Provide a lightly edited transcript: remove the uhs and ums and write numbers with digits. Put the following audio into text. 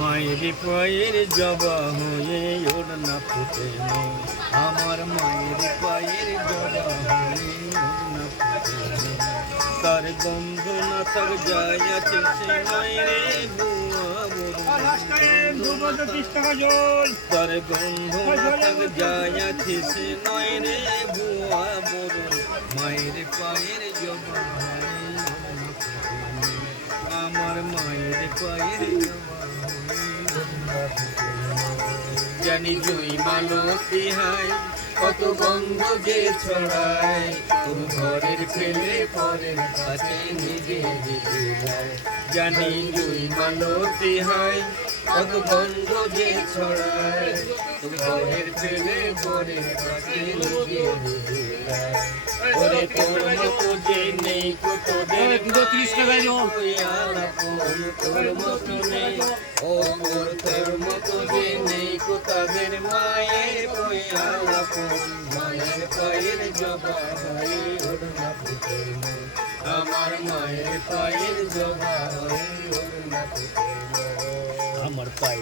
মায়ের পায়ের জবা হয়ে ওড়না ফুটে নে, আমার মায়ের পায়ের জবা হয়ে ওড়না ফুটে নে। তার গন্ধ না থাক যায় আছে সে মায়েরে বুয়া তার গন্ধ না থাক যায় আছে সে মায়েরে বুয়া বরণ। মায়ের পায়ের জবা হয়ে ওড়না ফুটে নে, আমার মায়ের পায়ের জবা জানি জুই মালতি হায় কত গন্ধ যে ছড়ায়, তোর ঘরের ফেলে পরের কাছে নিজে নিজে যায়। জানি জুই মালতি হায় কত গন্ধ যে ছড়ায়, তোর ঘরের ফেলে পরের কাছে নিজে নিজে যায়। ওরে তোর মতো যে নেই তোদের তোর মতো নেই, ও তোর মতো যে নেই তাদের মায়ের মায়ের পায়ের জবা হয়ে ওড়না ফুটে নে, আমার মায়ের পায়ের জবা হয়ে ওড়না ফুটে নে। আমার পায়ে